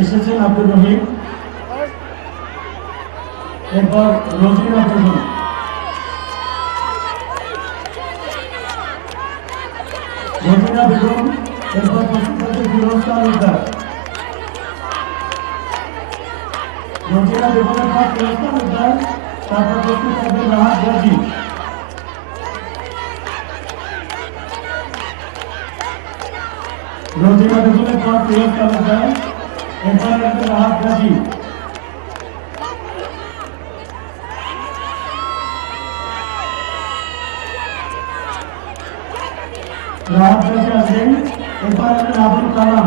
এসেছেন আব্দুর রহিম, এরপর রোজিনা বেগম, রোজিনা বেগম, এরপর প্রস্তুত আছে ফিরোজ তালুকদার, রোজিনা বেগমের পর ফিরোজ তালুকদার, তারপর প্রস্তুত থাকবে রাহাত গাজী, রোজিনা বেগমের পর ফিরোজ তালুকদার, এরপর থাকবে রাহাত গাজী, রাহাত গাজী আসবেন, এরপর আসবেন আবুল কালাম,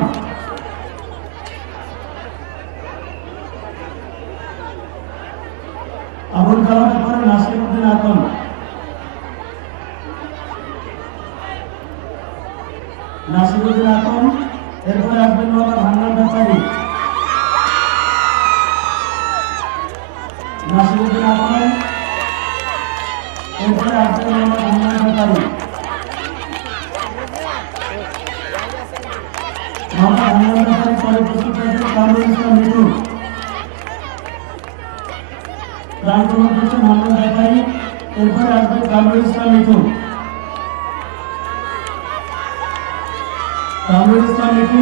আবুল কালামের পরে নাসিরউদ্দিন আকন, নাসিরউদ্দিন আকন, এরপরে আসবেন মোহাম্মদ হান্নান ব্যাপারী, নাসিরউদ্দিন আকন, এরপরে আসবেন মোহাম্মদ হান্নান ব্যাপারী, মোহাম্মদ হান্নান ব্যাপারী পরে প্রস্তুত হয়েছেন কামরুল ইসলাম মিঠু, রান গ্রহণ করছেন হান্নান ব্যাপারী, এরপরে আসবেন কামরুল ইসলাম মিঠু, কামরুল ইসলাম মিঠু,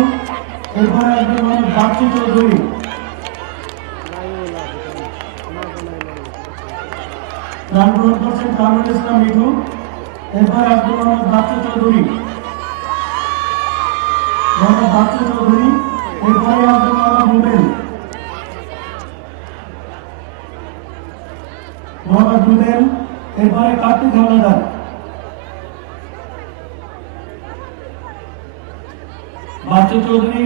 এরপরে আসবেন মোহাম্মদ বাচ্চু চৌধুরী, রান গ্রহণ করছেন কামরুল ইসলাম মিঠু, এরপরে আসবেন মোহাম্মদ বাচ্চু চৌধুরী, মোহাম্মদ বাচ্চু চৌধুরী, এরপরে আসবেন মোহাম্মদ রুবেল, মোহাম্মদ রুবেল, এরপরে কার্তিক হাওলাদার, বাচ্চু চৌধুরী,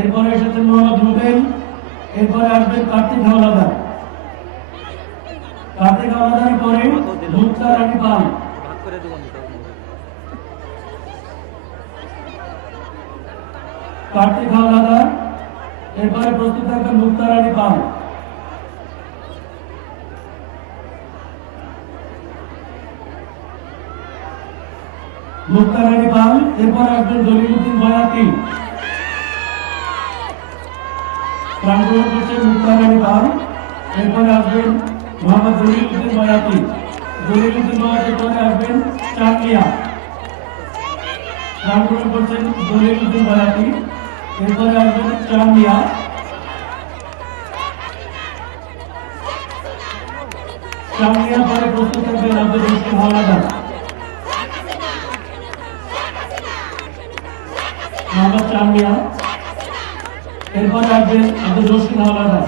এরপরে এসেছেন মোহাম্মদ রুবেল, এরপরে আসবেন কার্তিক হাওলাদার, কার্তিক হাওলাদারের পরে মুক্তা রানী পাল, কার্তিক হাওলাদার, এরপরে প্রস্তুত থাকবেন মুক্তা রানী পাল, মুক্তা রানী পাল, এরপর আসবেন জলিলউদ্দিন বয়াতি, রান গ্রহণ করছেন মুক্তা রানী পাল, এরপরে আসবেন মোহাম্মদ জলিলউদ্দিন বয়াতি, জলিলউদ্দিন বয়াতির পরে আসবেন চাঁদমিয়া, রান গ্রহণ করছেন জলিলউদ্দিন বয়াতি, এরপরে আসবেন চাঁদমিয়া, চাঁদমিয়া পরে প্রস্তুত থাকবেন আব্দুর রশিদ হাওলাদার, মোহাম্মদ চাঁদমিয়া, এরপরে আসবেন আব্দুর রশিদ হাওলাদার,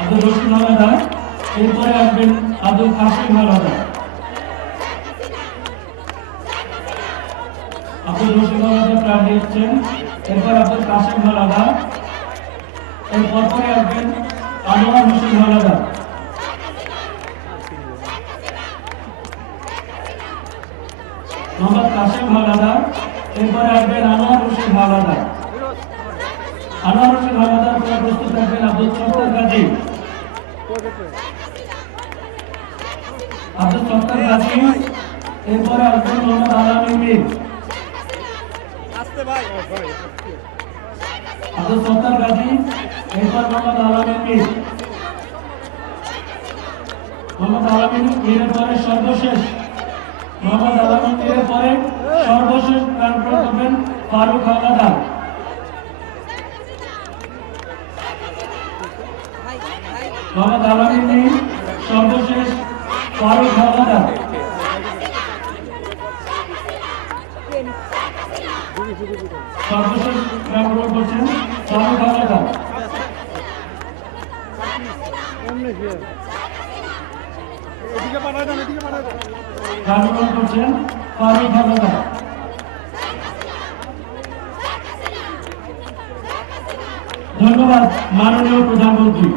আব্দুর রশিদ হাওলাদার, এরপরে আসবেন আব্দুল কাসিম হাওলাদার, আব্দুর রশিদ হাওলাদার প্রাণ দিচ্ছেন, এরপর আব্দুল কাসিম হাওলাদার, এরপর পরে আসবেন আনোয়ার হোসেন হাওলাদার, মোহাম্মদ কাসিম হাওলাদার, এরপরে আসবেন আনোয়ার হোসেন হাওলাদার, আনোয়ার হোসেন হাওলাদার পরে প্রস্তুত থাকবেন আব্দুল সত্তার গাজী, আব্দুল সত্তার গাজী, এরপরে আসবেন মোহাম্মদ আলামিন মীর, আব্দুল সত্তার গাজী, এরপর মোহাম্মদ আলামিন মীর, মোহাম্মদ আলামিন মীরের পরে সর্বশেষ, মোহাম্মদ আলামিন মীরের পরে সর্বশেষ রান গ্রহণ করবেন ফারুক হাওলাদার, মোহাম্মদ আলামিন মীর, সর্বশেষ ফারুক হাওলাদার, সর্বশেষ রান গ্রহণ করছেন ফারুক হাওলাদার, রান গ্রহণ করছেন ফারুক হাওলাদার। ধন্যবাদ মাননীয় প্রধানমন্ত্রী।